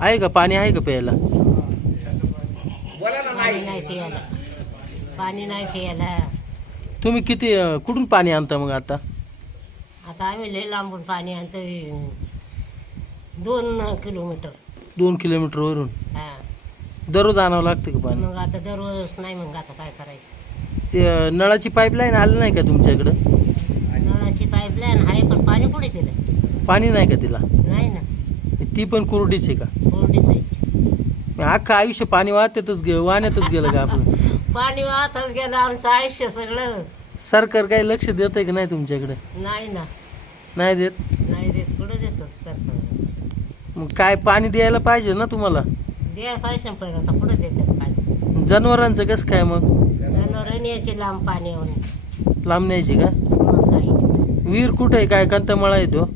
आहे का पाणी, आहे का प्यायला? पाणी नाही प्यायला, पाणी नाही प्यायला. तुम्ही किती कुठून पाणी आणता मग आता? आता आम्ही लय लांबून पाणी आणतोय, 2 किलोमीटर. 2 किलोमीटर वरून हा, दररोज आणावं लागतं का पाणी? मग आता दररोज नाही, मग आता काय करायचं. ते नळाची पाईपलाईन आली नाही का तुमच्याकडं? नळाची पाईपलाईन आहे, पण पाणी कुठे दिलं? पाणी नाही का तिला? नाही ना, ती पण कोरडीच आहे का? कोरडीच आहे. मग अख्खं आयुष्य पाणी वाहण्यातच गेलं का आपलं? पाणी वाहतच गेलं आमचं आयुष्य सगळं. सरकार काही लक्ष देत आहे का नाही तुमच्याकडे? नाही ना, नाही देत. नाही देत. कुठं देतो सरकार? मग काय पाणी द्यायला पाहिजे ना तुम्हाला? द्या पैसे पण आता कुठं देतात पाणी? जनावरांचं कसं काय मग? जनावरं न्यायचे लांब पाणी येऊन. लांब न्यायची का? मग काही विहीर कुठे आहे, काय कंतमळा येतो?